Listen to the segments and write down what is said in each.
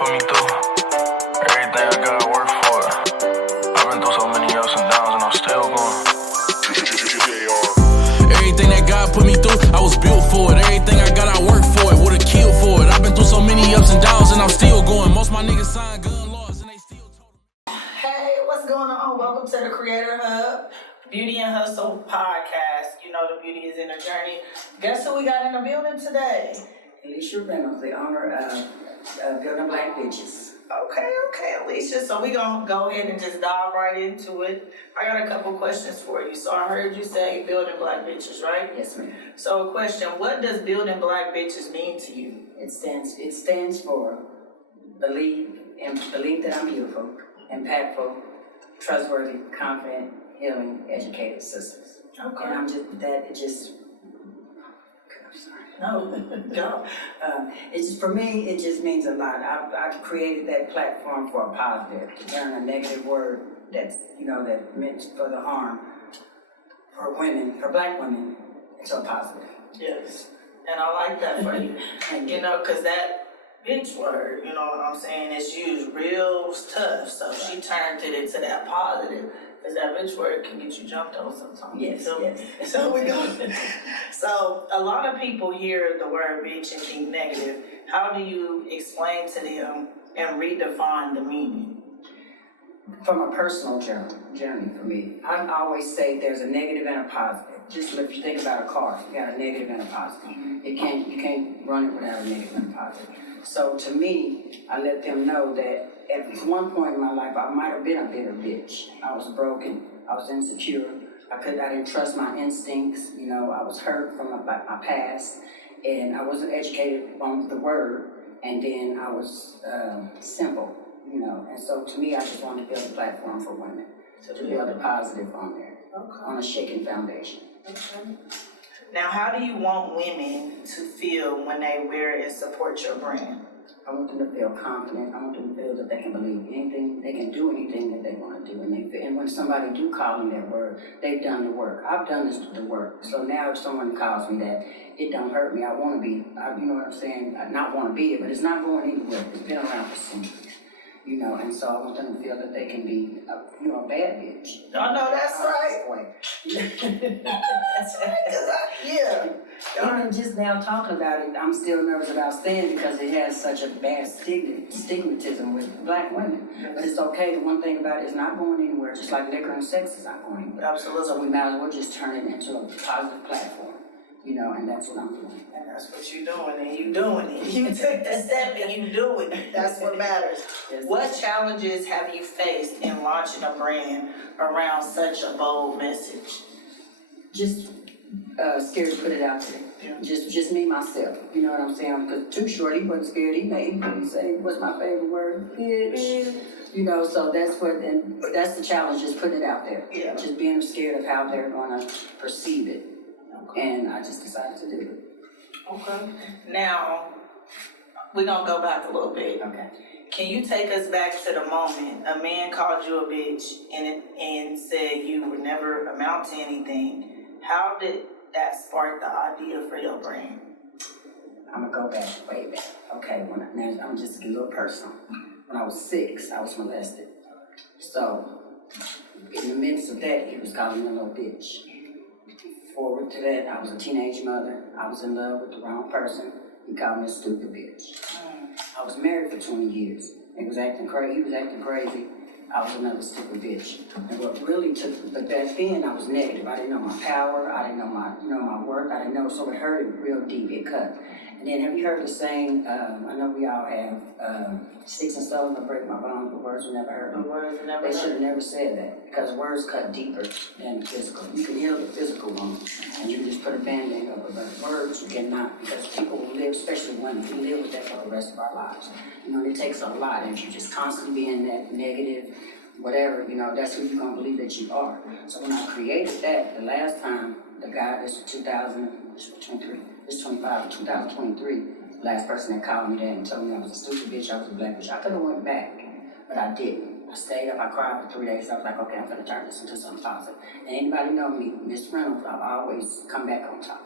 put me through. Everything I got, I work for it. I've been through so many ups and downs, and I'm still going. Everything that God put me through, I was built for it. Everything I got, I work for it. Would've killed for it. I've been through so many ups and downs, and I'm still going. Most of my niggas signed gun laws, and they still told me. Hey, what's going on? Welcome to the Creator Hub Beauty and Hustle podcast. You know the beauty is in the journey. Guess who we got in the building today? Elisha Reynolds, the owner of Building Black Bitches. Okay, Elisha. So we gonna go ahead and just dive right into it. I got a couple questions for you. So I heard you say building black bitches, right? Yes, ma'am. So a question, what does building black bitches mean to you? It stands for believe that I'm beautiful, impactful, trustworthy, confident, healing, educated sisters. Okay. And I'm sorry. No, go. For me, it just means a lot. I've created that platform for a positive, to turn a negative word that meant for the harm for women, for black women, into a positive. Yes, and I like that for you. You know, because that bitch word, you know what I'm saying, is used real tough. So she turned it into that positive. Because that bitch word can get you jumped on sometimes. Yes. So we go. So a lot of people hear the word bitch and think negative. How do you explain to them and redefine the meaning? From a personal journey for me, I always say there's a negative and a positive. Just if you think about a car, you got a negative and a positive. You can't run it without a negative and a positive. So to me, I let them know that at one point in my life, I might have been a bitter bitch. I was broken. I was insecure. I didn't trust my instincts. You know, I was hurt from my past, and I wasn't educated on the word. And then I was simple. You know, and so to me, I just wanted to build a platform for women to build a positive on there, on a shaken foundation. Okay. Now, how do you want women to feel when they wear and support your brand? I want them to feel confident. I want them to feel that they can believe anything, they can do anything that they want to do. And when somebody do call them that word, they've done the work. I've done the work. So now if someone calls me that, it don't hurt me. I want to be, you know what I'm saying? I not want to be it, but it's not going anywhere. It's been around for centuries. You know, and so I want them to feel that they can be, a bad bitch. Oh, no, that's right. That's right, Even just now talking about it, I'm still nervous about saying it because it has such a bad stigmatism with black women. Yes. But it's okay. The one thing about it is not going anywhere, just like liquor and sex is not going anywhere. Absolutely. So we might as well just turn it into a positive platform, and that's what I'm doing. And that's what you're doing, and you're doing it. You took the step and you doing it. That's what matters. Yes. What challenges have you faced in launching a brand around such a bold message? Just scared to put it out there. Yeah. Just me, myself. You know what I'm saying? Because Too Short, he wasn't scared. He say, what's my favorite word? Bitch. You know, so that's the challenge, just putting it out there. Yeah. Just being scared of how they're going to perceive it. Okay. And I just decided to do it. Okay. Now, we're going to go back a little bit. Okay. Can you take us back to the moment a man called you a bitch and said you would never amount to anything? How did that spark the idea for your brand? I'm going to go back, way back. Okay, now I'm just a little personal. When I was 6, I was molested. So, in the midst of that, he was calling me a little bitch. Forward to that, I was a teenage mother. I was in love with the wrong person. He called me a stupid bitch. I was married for 20 years. He was acting crazy. I was another stupid bitch. And what really but back then I was negative. I didn't know my power. I didn't know my worth. I didn't know, so it hurt real deep. It cut. And then have you heard the saying? I know we all have sticks and stones will break my bones, but words will never hurt me. They should have never said that because words cut deeper than the physical. You can heal the physical wound, and you can just put a band-aid over it, but words you cannot, because people will live, especially women, we live with that for the rest of our lives. It takes a lot, and if you just constantly being that negative, whatever, that's who you're going to believe that you are. So when I created that, the last time, the guy, this was 2023, last person that called me that and told me I was a stupid bitch, I was a black bitch. I could have went back, but I didn't. I stayed up, I cried for 3 days. I was like, okay, I'm gonna turn this into something positive. And anybody know me, Miss Reynolds, I've always come back on top.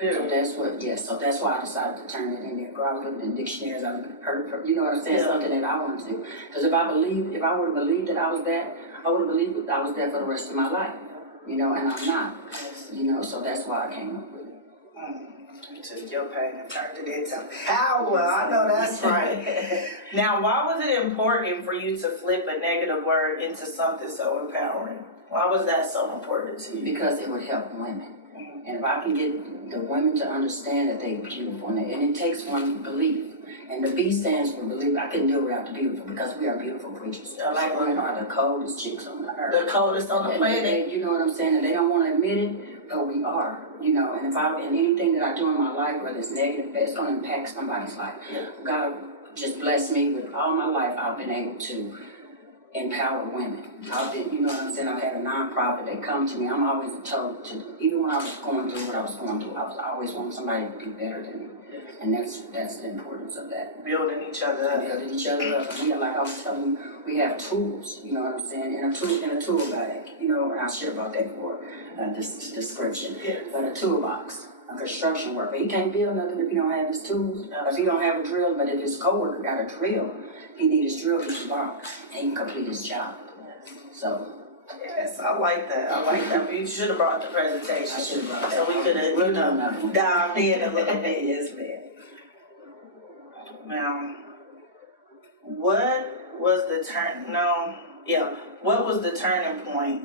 So that's what, so that's why I decided to turn it in there. Go out and look in dictionaries, I heard from, you know what I'm saying, something that I want to do. Because if I would have believed that I was that, I would have believed that I was that for the rest of my life, you know, and I'm not, you know, so that's why I came up with it. You took your pain and turned it into power. I know that's right. Now, why was it important for you to flip a negative word into something so empowering? Why was that so important to you? Because it would help women. And if I can get the women to understand that they're beautiful, and it takes one belief. And the B stands for belief. I couldn't do it without the beautiful, because we are beautiful creatures. Black women are the coldest chicks on the earth. The coldest on the planet. You know what I'm saying? And they don't want to admit it, but we are. You know, and anything that I do in my life, whether it's negative, it's going to impact somebody's life. Yeah. God just blessed me with all my life. I've been able to empower women. You know what I'm saying? I've had a nonprofit that come to me. I'm always told to, even when I was going through what I was going through, I always wanted somebody to be better than me. And that's the importance of that. Building each other up. Building each other up. And like I was telling you, we have tools, you know what I'm saying? In a tool bag, you know, and I'll share about that for this description. Yeah. But a toolbox, a construction worker. He can't build nothing if he don't have his tools. If he don't have a drill, but if his coworker got a drill, he need his drill, he can borrow, and he can complete his job. So. Yes, I like that. I like that. You should have brought the presentation. I should have brought that. So we could have, dived in a little bit. Yes, ma'am. Now, what was the turning point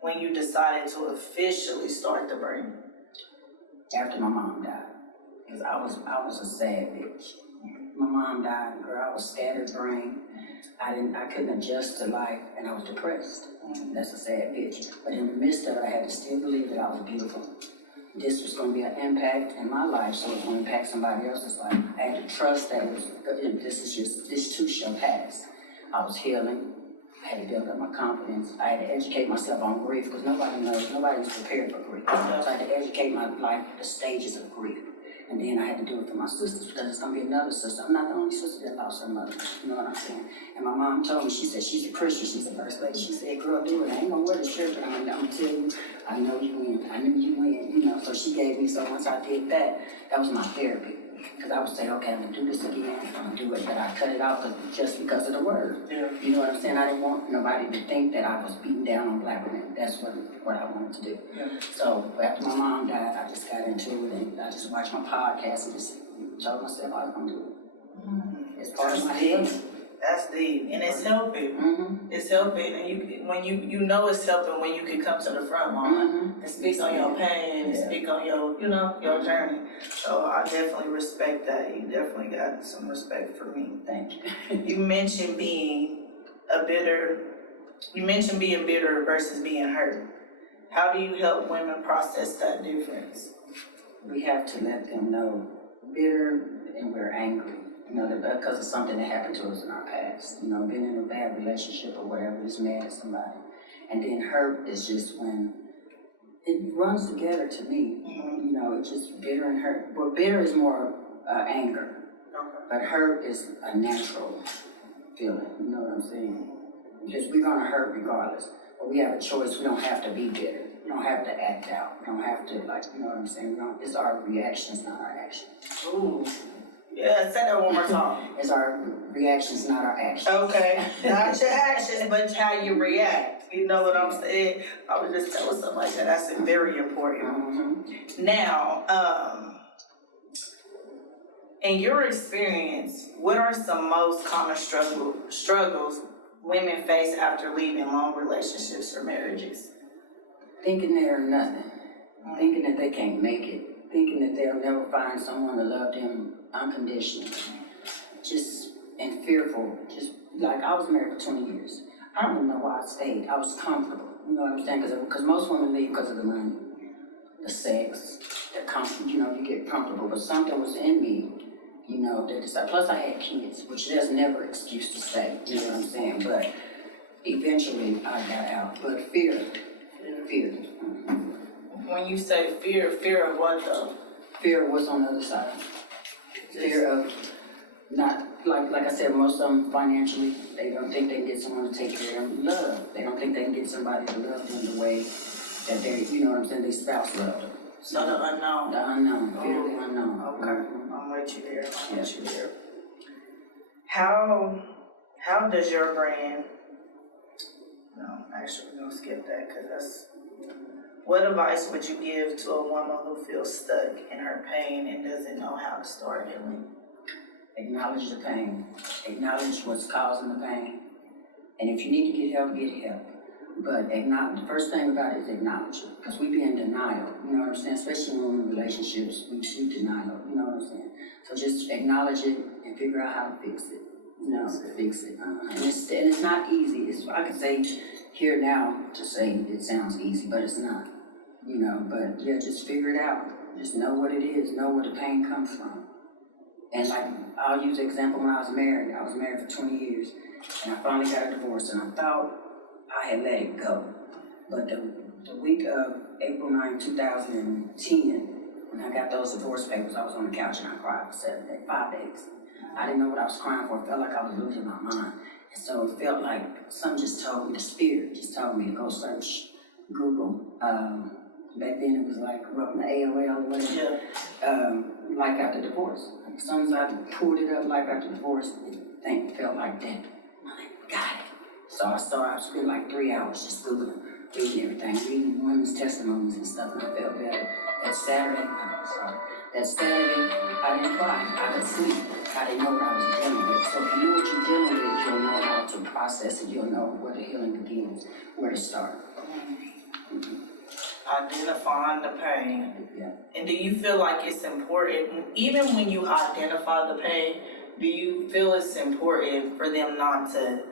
when you decided to officially start the brand? After my mom died, because I was a sad bitch. My mom died, girl, I was scatterbrained. I couldn't adjust to life, and I was depressed. That's a sad bitch. But in the midst of it, I had to still believe that I was beautiful. This was going to be an impact in my life, so it was going to impact somebody else's life. I had to trust that this too shall pass. I was healing. I had to build up my confidence. I had to educate myself on grief, because nobody's prepared for grief. So I had to educate my life, the stages of grief. And then I had to do it for my sisters, because it's going to be another sister. I'm not the only sister that lost her mother, you know what I'm saying? And my mom told me, she said, she's a Christian, she's the first lady. She said, girl, do it. I ain't going to wear the shirt, but I'm going to tell you, I know you win. I knew you win, you know. So she gave me, so once I did that, that was my therapy. Because I would say, okay, I'm going to do this again, I'm going to do it, but I cut it out just because of the word. Yeah. You know what I'm saying? I didn't want nobody to think that I was beating down on black women. That's what I wanted to do. Yeah. So after my mom died, I just got into it, and I just watched my podcast and just told myself I was going to do it. Mm-hmm. It's part of my healing. That's deep, and it's helping. Mm-hmm. It's helping, and when you know it's helping when you can come to the front line and speak on your pain and speak on your your journey. So I definitely respect that. You definitely got some respect for me. Thank you. You mentioned being bitter versus being hurt. How do you help women process that difference? We have to let them know bitter and we're angry. You know, because of something that happened to us in our past. You know, being in a bad relationship or whatever, just mad at somebody. And then hurt is just when it runs together to me. Mm-hmm. You know, it's just bitter and hurt. Well, bitter is more anger. Okay. But hurt is a natural feeling. You know what I'm saying? Because we're going to hurt regardless. But we have a choice. We don't have to be bitter. We don't have to act out. We don't have to, you know what I'm saying? It's our reactions, not our actions. Ooh. Yeah, say that one more time. It's our reactions, not our actions. Okay, not your actions, but how you react. You know what I'm saying? I was just telling something like that. That's very important. Mm-hmm. Now, in your experience, what are some most common struggles women face after leaving long relationships or marriages? Thinking they're nothing. Mm-hmm. Thinking that they can't make it. Thinking that they'll never find someone to love them unconditionally, and fearful. Just like I was married for 20 years. I don't even know why I stayed. I was comfortable. You know what I'm saying? Because most women leave because of the money, the sex, the comfort. You know, you get comfortable. But something was in me, you know, that decided. Plus, I had kids, which there's never an excuse to stay. You know what I'm saying? But eventually, I got out. But fear. Mm-hmm. When you say fear of what though? Fear of what's on the other side. Fear of not, like I said, most of them financially, they don't think they can get someone to take care of them. Love. They don't think they can get somebody to love them the way that they, you know what I'm saying, their spouse love them. So the unknown. The unknown, fear of the unknown. Okay, I'm with you there. I'm with you there. How does your brand? No, actually, we're gonna skip that because that's. What advice would you give to a woman who feels stuck in her pain and doesn't know how to start healing? Acknowledge the pain. Acknowledge what's causing the pain. And if you need to get help, get help. But the first thing about it is acknowledge it. Because we be in denial, you know what I'm saying? Especially when we're in relationships, we denial, you know what I'm saying? So just acknowledge it and figure out how to fix it. You know, fix it. And it's not easy. I could say here now to say it sounds easy, but it's not. You know, but yeah, just figure it out. Just know what it is, know where the pain comes from. And like, I'll use the example when I was married. I was married for 20 years, and I finally got a divorce, and I thought I had let it go. But the week of April 9, 2010, when I got those divorce papers, I was on the couch and I cried for 5 days. I didn't know what I was crying for. It felt like I was losing my mind. And so it felt like something just told me, the spirit just told me to go search Google. Back then it was like the AOL or whatever. Yeah. Life after divorce. As soon as I pulled it up, life after divorce, it felt like that. I got it. So I spent like 3 hours just Googling, reading everything, reading women's testimonies and stuff, and I felt better. That Saturday, I didn't cry. I didn't sleep. I didn't know what I was dealing with. So if you know what you're dealing with, you'll know how to process it. You'll know where the healing begins, where to start. Mm-hmm. Identifying the pain. Yeah. And do you feel like it's important, even when you identify the pain, do you feel it's important for them not to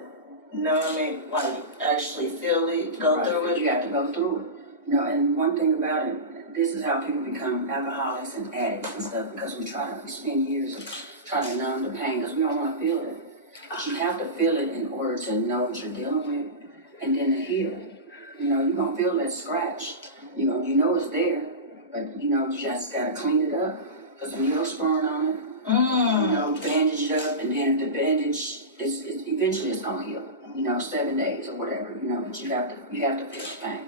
numb it, like actually feel it, go through it? You got to go through it. You know, and one thing about it, this is how people become alcoholics and addicts and stuff, because we spend years of trying to numb the pain because we don't want to feel it. But you have to feel it in order to know what you're dealing with and then to heal. You know, you're going to feel that scratch. You know it's there, but you just gotta clean it up. Put some Neosporin on it. Bandage it up, and then if the bandage eventually it's gonna heal. 7 days or whatever. But you have to feel the pain.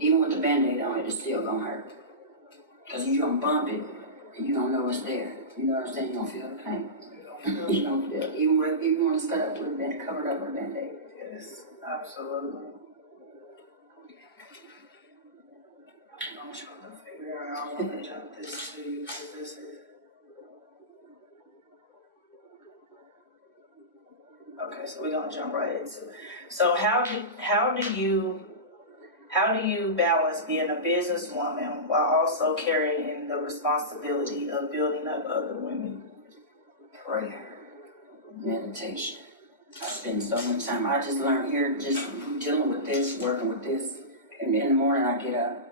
Even with the Band-Aid on it, it's still gonna hurt. Because you're gonna bump it, and you don't know it's there. You know what I'm saying? You're gonna feel the pain. You don't feel it. Even when it's covered up with a Band-Aid. Yes, absolutely. I'm trying to figure out how I want to jump this to you because this is. Okay, so we're gonna jump right into it. So how do you balance being a businesswoman while also carrying the responsibility of building up other women? Prayer, meditation. I spend so much time. I just learned here, just dealing with this, working with this. And in the morning I get up.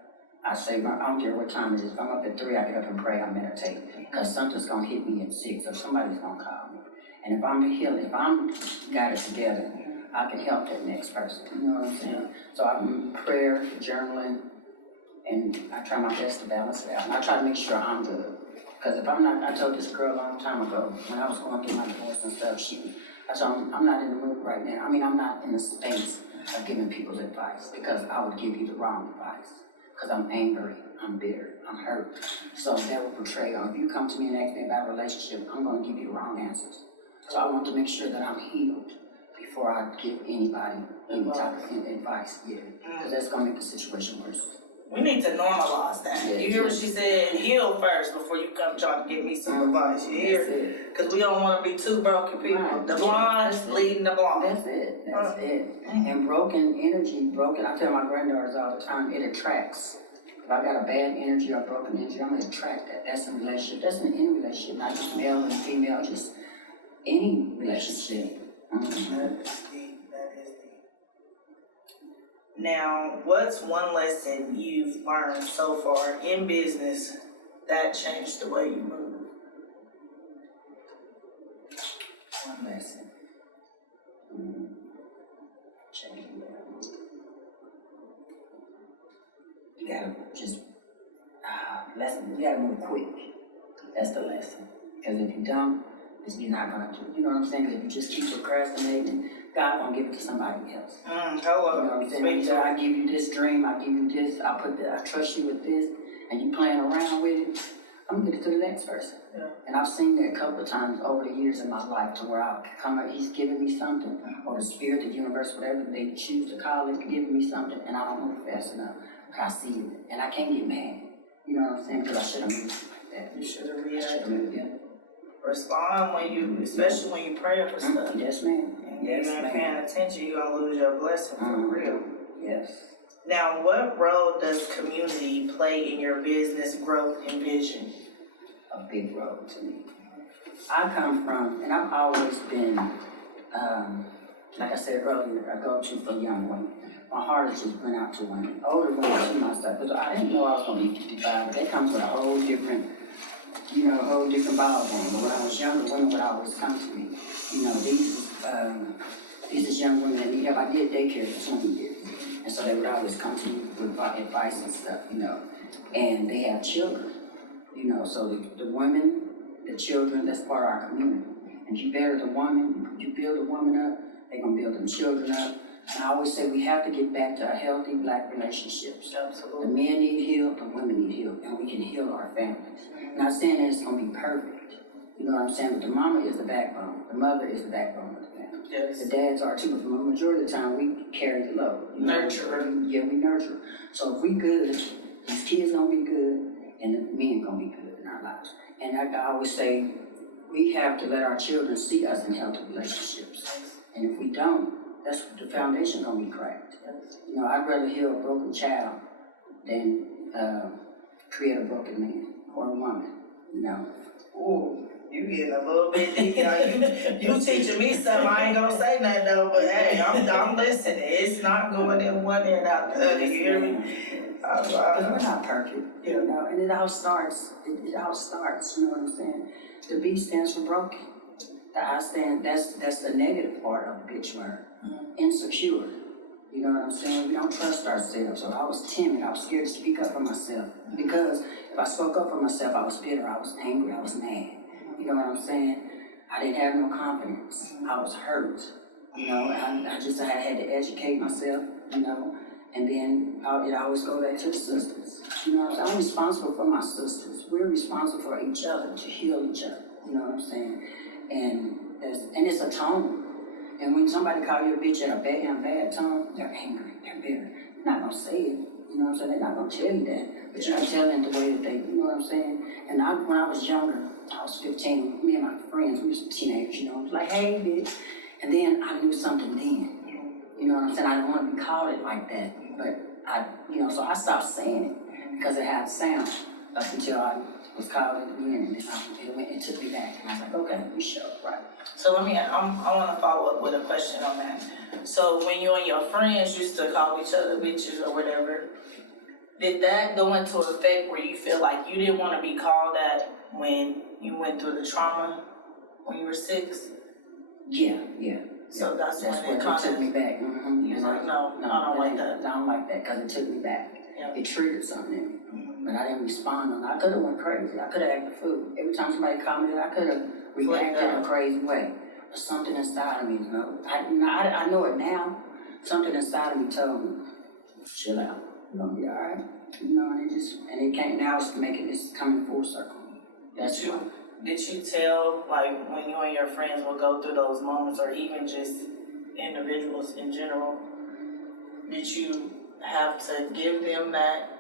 I say, I don't care what time it is. If I'm up at 3, I get up and pray, I meditate. Because something's going to hit me at 6 or somebody's going to call me. And if I'm healed, if I'm got it together, I can help that next person. You know what I'm saying? So I'm prayer, journaling, and I try my best to balance it out. And I try to make sure I'm good. Because if I'm not, I told this girl a long time ago, when I was going through my divorce and stuff, I told her, I'm not in the mood right now. I mean, I'm not in the space of giving people advice because I would give you the wrong advice. Because I'm angry, I'm bitter, I'm hurt. So that will portray on. If you come to me and ask me about a relationship, I'm going to give you the wrong answers. So I want to make sure that I'm healed before I give anybody any type of advice. Yeah, because that's going to make the situation worse. We need to normalize that. Yeah, you hear what she said? Heal first before you come trying to give me some advice. You hear? Because we don't want to be two broken people. Right. The blind leading the blind. That's it. That's it. And broken energy, I tell my granddaughters all the time, it attracts. If I got a bad energy or broken energy, I'm going to attract that. That's in a relationship. That's in any relationship, not just male and female, just any relationship. That is deep. Now, what's one lesson you've learned so far in business that changed the way you move? One lesson. Changed the way I move. You gotta just, lesson, you gotta move quick. That's the lesson. Because if you don't, you're not gonna do, you know what I'm saying? Because if you just keep procrastinating, God gonna give it to somebody else. Hello. You know what I'm saying? I give you this dream, I give you this, I trust you with this, and you playing around with it, I'm gonna get it to the next person. Yeah. And I've seen that a couple of times over the years in my life to where I'll come up, he's giving me something, or the spirit, the universe, whatever they choose to call it, giving me something, and I don't move fast enough. But I see it, and I can't get mad. You know what I'm saying? Because I should have moved like that. You should have reacted. Yeah. Respond when you, especially when you praying for stuff. Yes, ma'am. And Yes, you ain't ma'am. paying attention, you're gonna lose your blessing for real. Yes. Now, what role does community play in your business growth and vision? A big role to me. I come from, and I've always been, like I said earlier, a go-to for young women. My heart has just went out to women, older women to myself, because I didn't know I was going to be 55, but that comes with a whole different, whole different ball game. But when I was younger, women would always come to me. These is young women that need help. I did daycare for 20 years, and so they would always come to me with advice and stuff, and they have children. So the women, the children, that's part of our community. And if you better the woman, you build a woman up, they're gonna build them children up. And I always say we have to get back to healthy Black relationships. Absolutely. The men need healed, the women need healed, and we can heal our families. Not saying that it's gonna be perfect. You know what I'm saying? But the mama is the backbone. The mother is the backbone of the family. Yes. The dads are too, but for the majority of the time, we carry the load. Nurture. Yeah, we nurture. So if we good, these kids gonna be good, and the men gonna be good in our lives. And I always say, we have to let our children see us in healthy relationships. And if we don't, that's the foundation gonna be cracked. I'd rather heal a broken child than create a broken man or a woman, Ooh, you getting a little bit deep. You teaching me something. I ain't gonna say nothing though, but hey, I'm listening. It's not going in one ear and out the other. You hear me? Because we're not perfect, and it all starts, you know what I'm saying? The B stands for broken. The I stand, that's the negative part of the bitch word. Insecure, you know what I'm saying? We don't trust ourselves. So I was timid, I was scared to speak up for myself. Because if I spoke up for myself, I was bitter, I was angry, I was mad. You know what I'm saying? I didn't have no confidence. I was hurt. I had to educate myself, and then it always go back to the sisters. I'm responsible for my sisters. We're responsible for each other, to heal each other. You know what I'm saying? And it's a tone. And when somebody call you a bitch in a bad tone, they're angry, they're bitter. They're not gonna say it. You know what I'm saying? They're not gonna tell you that. But you can tell them the way that they, you know what I'm saying? And when I was younger, I was 15, me and my friends, we was teenagers, it was like, hey, bitch. And then I knew something then. You know what I'm saying? I didn't want to be called it like that. But so I stopped saying it because it had sound up until I was called it again, and then it took me back. And I was like, okay, we show, right? So I want to follow up with a question on that. So when you and your friends used to call each other bitches or whatever, did that go into effect where you feel like you didn't want to be called that when you went through the trauma when you were 6? Yeah. So that's when what it took me back. You was like, no, I don't like that. I don't like that because it took me back. Yeah. It triggered something in me. But I didn't respond on it. I could have went crazy. I could have acted a fool. Every time somebody commented, I could have reacted in a crazy way. But something inside of me, I know it now. Something inside of me told me, chill out. You're gonna be all right. And it came, now it's coming full circle. Did you tell, like, when you and your friends would go through those moments, or even just individuals in general, did you have to give them that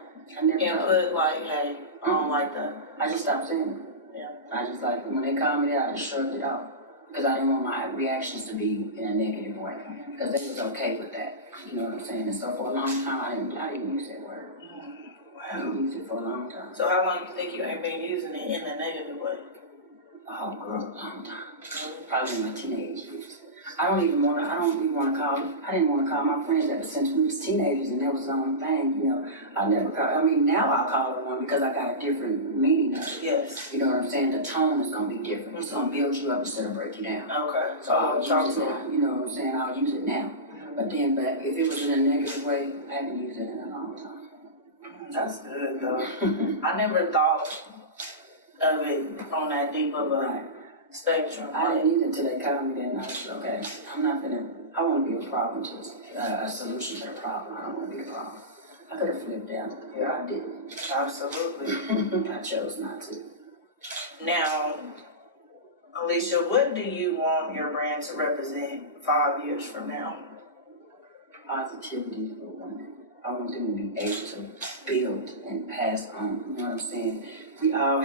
input, like, hey, I don't like that? I just stopped saying it. Yeah. I just when they called me that, I just shrugged it off. Because I didn't want my reactions to be in a negative way. Because they was okay with that. You know what I'm saying? And so for a long time, I didn't use that word. I didn't use it for a long time. So how long you think you ain't been using it in a negative way? Oh, girl, a long time. Probably in my teenage years. I didn't even want to call my friends that since we was teenagers, and that was the only thing, I never call. Now I'll call it one because I got a different meaning of it. Yes. You know what I'm saying? The tone is going to be different. It's going to build you up instead of break you down. Okay. So I'll use it now. You know what I'm saying? I'll use it now. But if it was in a negative way, I haven't used it in a long time. That's good, though. I never thought of it on that deep of a spectrum. I didn't either until they called me that, and I was okay. I want to be a problem to a solution to the problem. I don't want to be the problem. I could have flipped out. Yeah, I didn't. Absolutely. I chose not to. Now, Elisha, what do you want your brand to represent 5 years from now? Positivity for women. I want them to be able to build and pass on. You know what I'm saying? We all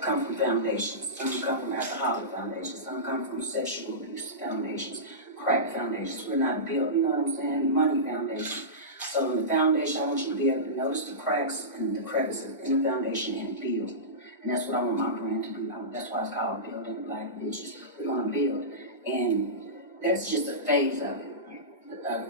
come from foundations. Some come from alcoholic foundations. Some come from sexual abuse foundations, crack foundations. We're not built, you know what I'm saying? Money foundations. So in the foundation, I want you to be able to notice the cracks and the crevices in the foundation and build. And that's what I want my brand to be. That's why it's called Building Black Bitches. We're gonna build. And that's just a phase of it.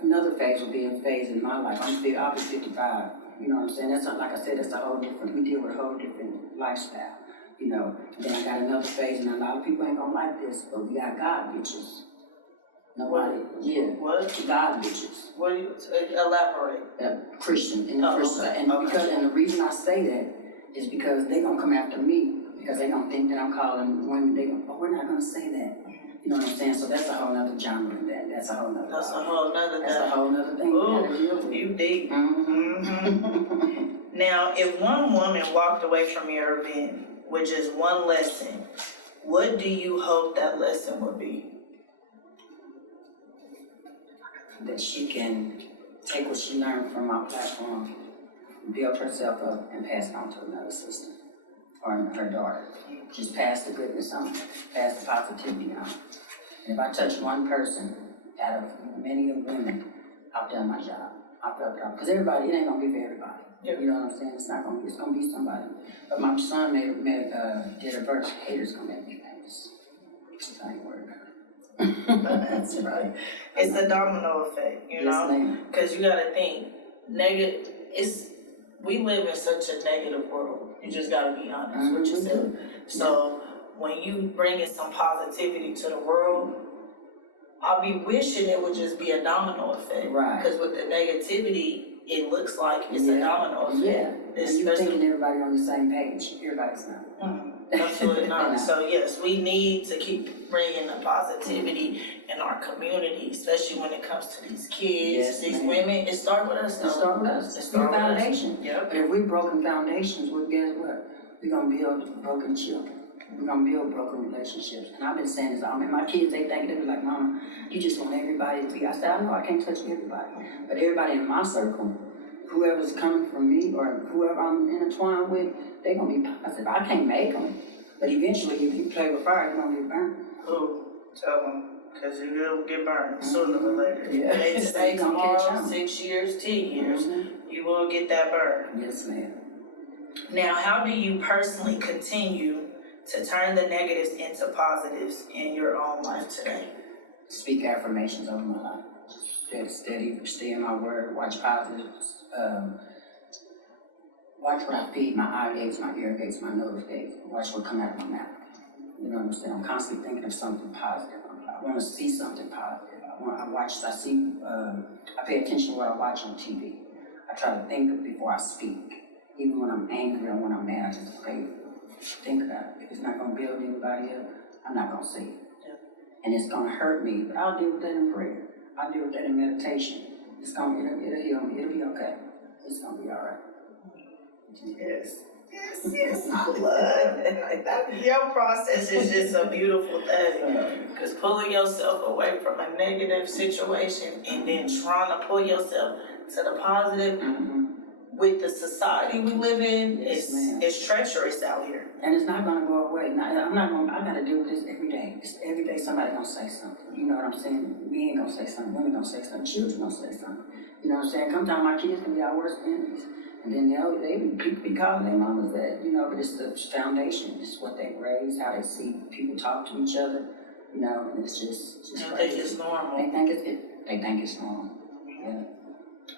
Another phase will be a phase in my life. I'll be 55. You know what I'm saying? That's like I said, that's a whole different, we deal with a whole different lifestyle. You know, then I got another phase, and a lot of people ain't gonna like this, but we got God bitches. Nobody, What? God bitches. What do you, elaborate? Christian, in the Christian side. And because, and the reason I say that is because they gonna come after me, because they gonna think that I'm calling women, they gonna, oh, we're not gonna say that. You know what I'm saying? So that's a whole nother genre. That's a whole nother. That's a whole nother. That's a whole nother thing. Ooh, you deep. Now, if one woman walked away from your event with just one lesson, what do you hope that lesson would be? That she can take what she learned from my platform, build herself up, and pass it on to another sister or her daughter. Just pass the goodness on, pass the positivity on. And if I touch one person out of many of women, I've done my job. I felt proud. Because everybody, it ain't gonna be for everybody. Yep. You know what I'm saying? It's not gonna be, it's gonna be somebody. But my son did a verse, haters gonna make me famous. That ain't work. That's right. It's a domino effect, you know? Because you gotta think, we live in such a negative world. You just gotta be honest with yourself. So when you bring in some positivity to the world, I'll be wishing it would just be a domino effect. Right. Because with the negativity, it looks like it's a domino effect. Yeah. And you're thinking everybody on the same page. Everybody's not. Absolutely not. So yes, we need to keep bringing the positivity in our community, especially when it comes to these kids, these women. It starts with us. It starts with us. It's the foundation. Yep. But if we broken foundations, well, guess what? We're gonna build broken children. We're gonna build broken relationships. And I've been saying this. I mean, my kids, they be like, Mama, you just want everybody to be. I said, I know I can't touch everybody, but everybody in my circle, whoever's coming from me or whoever I'm intertwined with, they're gonna be positive. I can't make them, but eventually, if you play with fire, you're gonna get burned. Ooh, tell them, because you will get burned sooner or later. Yeah. They say tomorrow, 6 years, 10 years, you will get that burn. Yes, ma'am. Now, how do you personally continue to turn the negatives into positives in your own life today? Speak affirmations over my life. Steady, stay in my word, watch positives. Watch what I feed, my eye gates, my ear gates, my nose gates. Watch what come out of my mouth. You know what I'm saying? I'm constantly thinking of something positive. I want to see something positive. I pay attention to what I watch on TV. I try to think before I speak. Even when I'm angry or when I'm mad, I just pray. Think about it. If it's not going to build anybody up, I'm not going to say it. Yeah. And it's going to hurt me, but I'll deal with that in prayer. I'll deal with that in meditation. It'll heal me. It'll be okay. It's going to be all right. Yes. I love it. Your process is just a beautiful thing. Because pulling yourself away from a negative situation and then trying to pull yourself to the positive with the society we live in, it's treacherous out here. And it's not gonna go away. I gotta deal with this every day. Every day somebody gonna say something. You know what I'm saying? Men gonna say something, women gonna say something, children gonna say something. You know what I'm saying? Sometimes my kids can be our worst enemies. And then people be calling their mamas that, you know, but it's the foundation. It's what they raise, how they see people talk to each other, you know, and it's just They crazy. think it's normal. They think it's normal. Yeah.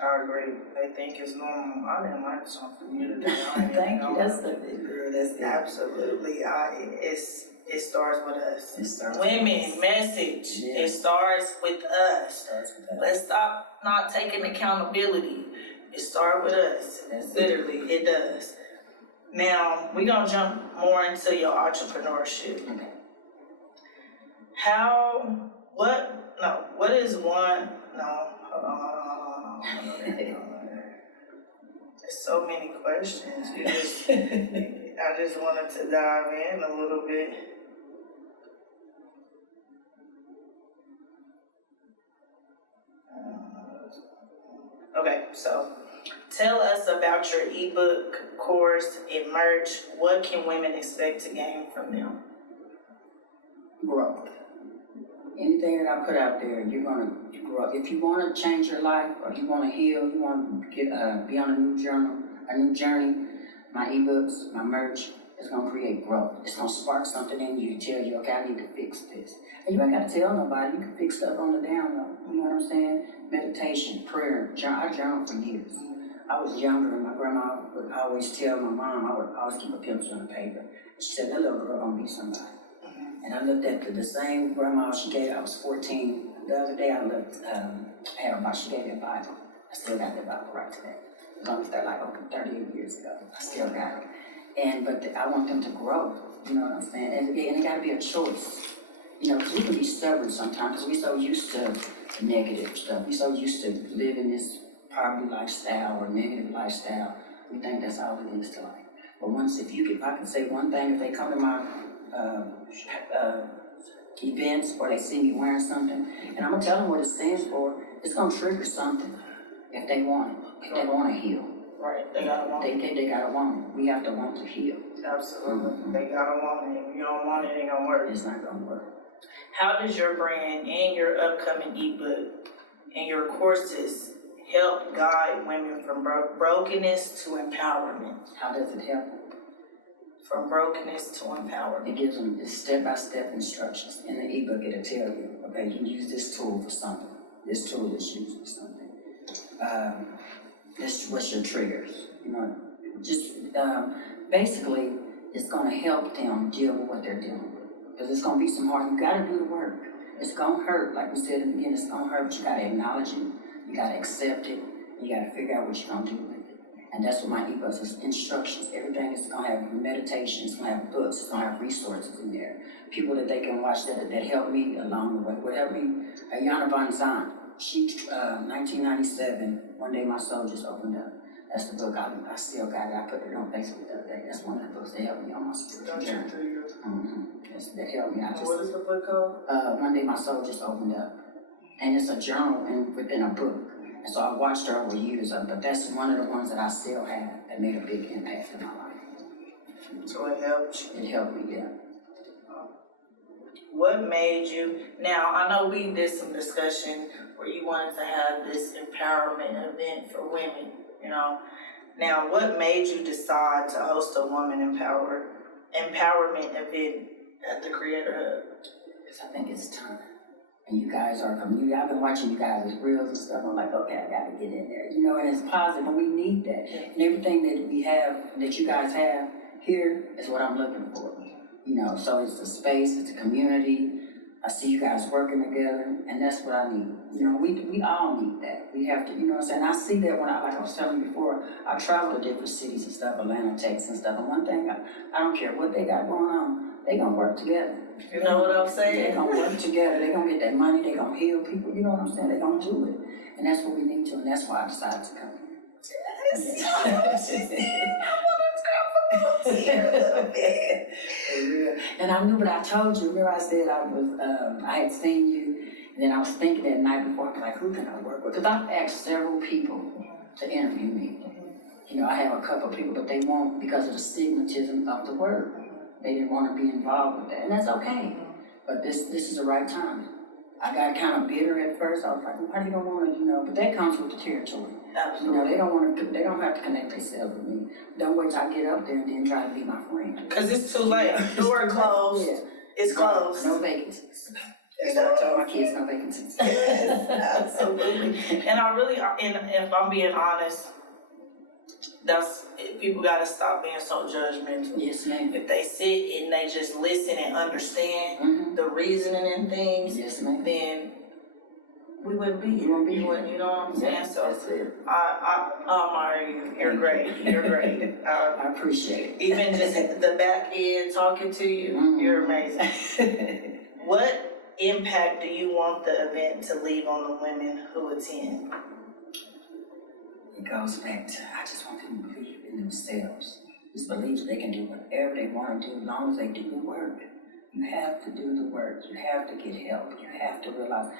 I agree. They think it's normal. I didn't learn something from you today. Thank you. That's the girl. That's it. Absolutely. It starts with us. It starts Women, with us. message. Yeah. It starts with us. Starts with us. Let's stop not taking accountability. It starts with us. Literally, it does. Now, we're going to jump more into your entrepreneurship. Okay. What is one, no, hold on. There's so many questions. I just wanted to dive in a little bit. Okay, so tell us about your ebook, course, and merch. What can women expect to gain from them? Growth. Anything that I put out there, you're gonna grow. If you want to change your life, or you want to heal, you want to get be on a new journey. My ebooks, my merch is gonna create growth. It's gonna spark something in you to tell you, okay, I need to fix this. And you ain't gotta tell nobody. You can fix stuff on the down low. You know what I'm saying? Meditation, prayer. I journaled for years. I was younger, and my grandma would always tell my mom, I would always keep a pencil on the paper. She said, that little girl gonna be somebody. And I looked at the same grandma she gave, I was 14. The other day I looked, she gave me a Bible. I still got that Bible right today. It was only like over 38 years ago. I still got it. But I want them to grow, you know what I'm saying? And it gotta be a choice. You know, because we can be stubborn sometimes, because we're so used to negative stuff. We're so used to living this poverty lifestyle or negative lifestyle. We think that's all it is to life. But if I can say one thing, if they come to my events or they see me wearing something, and I'm gonna tell them what it stands for, it's gonna trigger something if they want it, if they want to heal. Right, they gotta want it. They gotta want it. We have to want to heal. Absolutely, They gotta want it. If you don't want it, it ain't gonna work. It's not gonna work. How does your brand and your upcoming ebook and your courses help guide women from brokenness to empowerment? How does it help? From brokenness to empowerment. It gives them step-by-step instructions. In the ebook, it'll tell you, okay, you use this tool for something. This tool is used for something. What's your triggers? You know, just basically, it's going to help them deal with what they're dealing with. Because it's going to be some hard. You got to do the work. It's going to hurt. Like we said at the beginning, it's going to hurt, but you got to acknowledge it. You got to accept it. You got to figure out what you're going to do with it. And that's what my ebooks is, instructions. Everything is going to have meditations, it's going to have books, it's going to have resources in there. People that they can watch that help me along the way. Whatever Ayana Von Zant, she, 1997, One Day My Soul just opened up. That's the book, I still got it. I put it on Facebook the other day. That's one of the books that helped me on my spiritual journey. That helped me. What is the book called? One Day My Soul just opened up. And it's a journal within a book. And so I watched her over years, but that's one of the ones that I still have that made a big impact in my life. So it helped you? It helped me, yeah. What made you, now I know we did some discussion where you wanted to have this empowerment event for women, you know. Now what made you decide to host a woman empowerment event at the Creator Hub? Because I think it's time. And you guys are a community. I've been watching you guys' reels and stuff. I'm like, okay, I gotta get in there. You know, and it's positive, and we need that. And everything that we have, that you guys have here, is what I'm looking for. You know, so it's a space, it's a community. I see you guys working together, and that's what I need. You know, we all need that. We have to, you know what I'm saying? I see that when like I was telling you before, I travel to different cities and stuff, Atlanta, Texas and stuff. And one thing, I don't care what they got going on, they gonna work together. You know what I'm saying? They're going to work together. They're going to get that money. They're going to heal people. You know what I'm saying? They're going to do it. And that's what we need to. And that's why I decided to come here. Yes. And I knew what I told you. Remember I said I had seen you. And then I was thinking that night before, like, who can I work with? Because I've asked several people to interview me. You know, I have a couple of people, but they won't because of the stigmatism of the word. They didn't want to be involved with that, and that's okay. But this is the right time. I got kind of bitter at first. I was like, why do you don't want to, you know? But that comes with the territory. Absolutely. You know, they don't want to. They don't have to connect themselves with me. Don't wait till I get up there and then try to be my friend. Because it's too late. Door closed. Yeah. It's closed. No vacancies. That's what I tell my kids. No vacancies. Yes, absolutely. And I really, and if I'm being honest, people gotta stop being so judgmental. Yes, ma'am. If they sit and they just listen and understand the reasoning and things, yes, ma'am, then we wouldn't be here. You know what I'm saying? Yes, so that's it. I admire you. You're great. You're great. I appreciate it. Even just the back end talking to you, you're amazing. What impact do you want the event to leave on the women who attend? it goes back to, I just want people to believe in themselves. Just believe that they can do whatever they want to do as long as they do the work. You have to do the work. You have to get help. You have to realize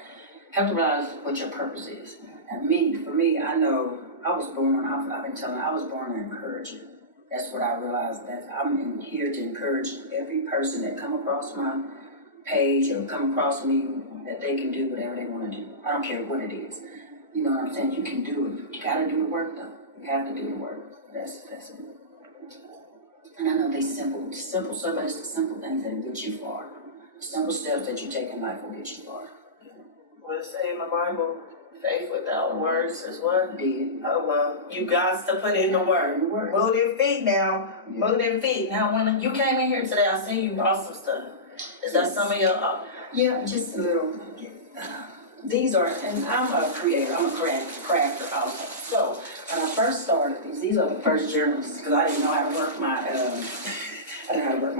what your purpose is. And for me, I know I was born, I've been telling you, I was born an encourager. That's what I realized, that I'm here to encourage every person that come across my page or come across me, that they can do whatever they want to do. I don't care what it is. You know what I'm saying? You can do it. You gotta do the work though. You have to do the work. That's it. And I know they simple, so but it's the simple things that get you far. The simple steps that you take in life will get you far. What it say in the Bible? Faith without works is what? Dead. Oh, well, you got to put in the work. Move them feet now. Yeah. Move them feet. Now, when you came in here today, I seen you brought some stuff. Is that some of your... Yeah, just a little. These are, and I'm a creator, I'm a crafter also. So, when I first started these are the first journals, because I didn't know how to work my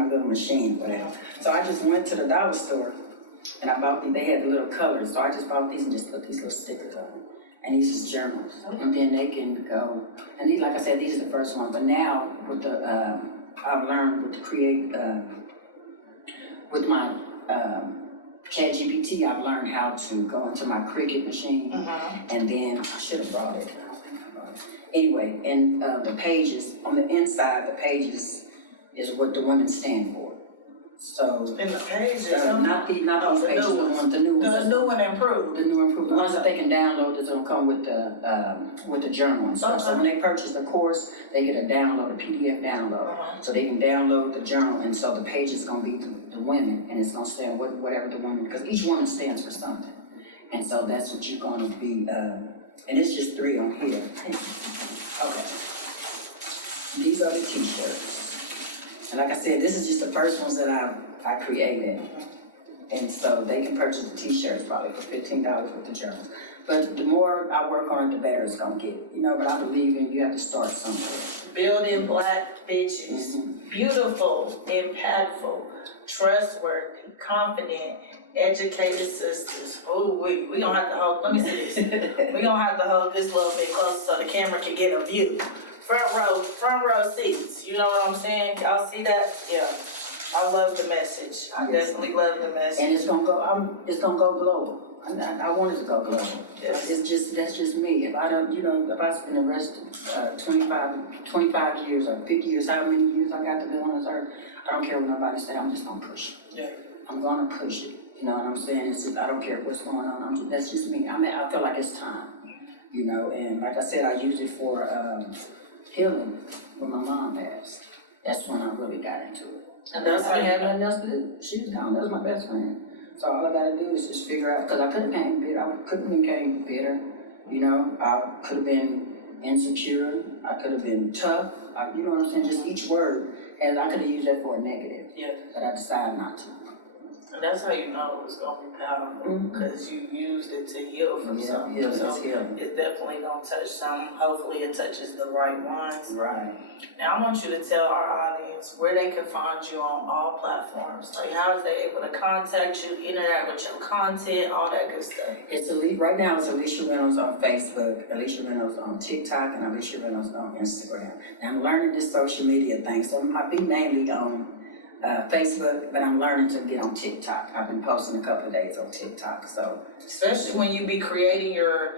little machine, whatever. So I just went to the dollar store, and I bought these. They had the little colors, so I just bought these and just put these little stickers on them. And these is journals, and then they can go. And these, like I said, these are the first ones. But now with the, I've learned with the create, with my ChatGPT, I've learned how to go into my Cricut machine, and then I should have brought it. I don't think I brought it. Anyway, and the pages on the inside, the pages is what the women stand for. So in the pages, not these pages, the new ones. The new one improved. The new improved. The ones that they can download that's gonna come with the journal and stuff. So when they purchase the course, they get a download, a PDF download. So they can download the journal, and so the page is gonna be the women, and it's gonna stand whatever the women, because each woman stands for something. And so that's what you're gonna be, and it's just 3 on here. Okay. These are the t-shirts. And like I said, this is just the first ones that I created. And so they can purchase the t-shirts probably for $15 with the journals. But the more I work on it, the better it's gonna get. You know, but I believe you have to start somewhere. Building Black bitches. Beautiful, impactful, trustworthy, confident, educated sisters. Oh, we gonna have to hold, let me see this. We gonna have to hold this a little bit closer so the camera can get a view. Front row seats, you know what I'm saying? Y'all see that? Yeah. I love the message. I definitely love the message. And it's gonna go global. I want it to go global. Yes. That's just me. If I don't, if I spend the rest of 25 years or 50 years, how many years I got to live on this earth, I don't care what nobody says, I'm just gonna push it. Yeah. I'm gonna push it. You know what I'm saying? It's just, I don't care what's going on. That's just me. I feel like it's time. And like I said, I use it for healing when my mom passed. That's when I really got into it. And I didn't have nothing else to do. She was gone. That was my best friend. So all I gotta do is just figure out, because I could have came bitter. I could have became bitter. I could have been insecure. I could have been tough. You know what I'm saying? Just each word, and I could have used that for a negative. Yeah. But I decided not to. And that's how you know it's gonna be powerful, because you used it to heal from something. So it's definitely gonna touch some. Hopefully it touches the right ones. Right. Now I want you to tell our audience where they can find you on all platforms. Like, how is they able to contact you, interact with your content, all that good stuff. Right now it's Elisha Reynolds on Facebook, Elisha Reynolds on TikTok, and Elisha Reynolds on Instagram. Now I'm learning this social media thing, so I'll be mainly on Facebook, but I'm learning to get on TikTok. I've been posting a couple of days on TikTok, so. Especially when you be creating your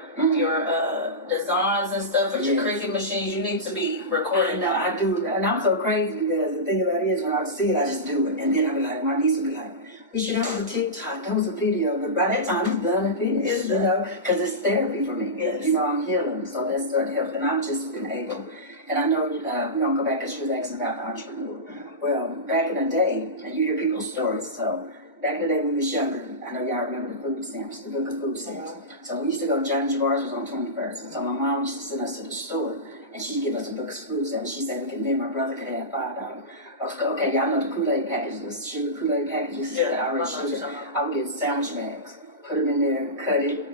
designs and stuff with your Cricut machines, you need to be recording. No, I do, and I'm so crazy because the thing about it is when I see it, I just do it. And then I'll be like, my niece will be like, Risha, that was a TikTok, that was a video. But by that time, it's done and finished, because it's therapy for me. Yes. I'm healing, so that's what helps. And I've just been able, and I know we're going to go back because she was asking about the entrepreneur. Well, back in the day, and you hear people's stories, so back in the day when we was younger, I know y'all remember the food stamps, the book of food stamps. So we used to go, Johnny Javar's was on 21st, and so my mom used to send us to the store, and she'd give us a book of food stamps. She said, me and my brother could have $5. I was like, okay, y'all know the Kool-Aid packages, the sugar Kool-Aid packages, I would get sandwich bags, put them in there, cut it,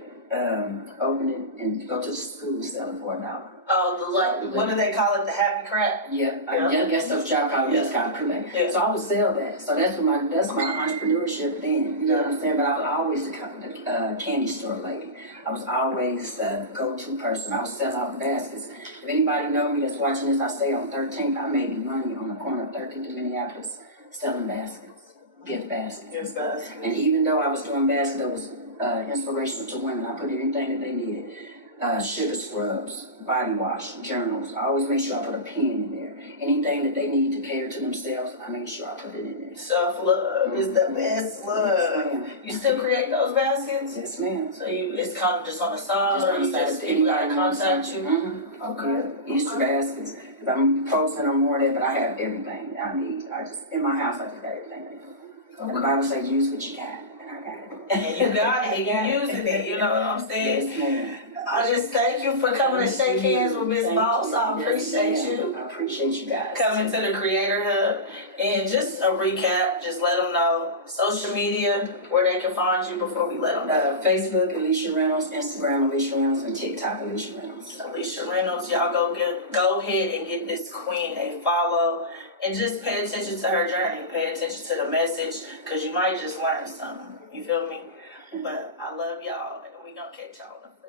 open it, and go to the school and sell it for $1. What do they call it? The happy crack? Yeah, I guess that's what y'all call it, just kind of crewmate. Yeah. So I would sell that. So that's my entrepreneurship then. You know what I'm saying? But I was always the candy store lady. I was always the go-to person. I was selling out the baskets. If anybody know me that's watching this, I stay on 13th. I made money on the corner of 13th and Minneapolis selling baskets, gift baskets. Gift baskets. And even though I was doing baskets that was inspirational to women, I put anything that they needed. Sugar scrubs, body wash, journals. I always make sure I put a pen in there. Anything that they need to cater to themselves, I make sure I put it in there. Self-love is the best love. Yes, ma'am. You still create those baskets? Yes, ma'am. So it's kind of just on the side, Just or on the you side, just if people gotta anybody wants contact some. you? Mm-hmm. Okay. Easter baskets. If I'm posting on more of that, but I have everything I need. In my house, I just got everything I need. And the Bible says, use what you got, and I got it. And you got it, and you using it, you know what I'm saying? Yes, ma'am. I just thank you for coming to shake hands with Miss Thank Boss. you. I appreciate Yes, ma'am. you. I appreciate you guys. Coming to the Creator Hub. And just a recap, just let them know social media, where they can find you before we let them know. Facebook, Elisha Reynolds, Instagram, Elisha Reynolds, and TikTok, Elisha Reynolds. Elisha Reynolds, y'all go ahead and get this queen a follow. And just pay attention to her journey. Pay attention to the message, because you might just learn something. You feel me? But I love y'all, and we gonna catch y'all on the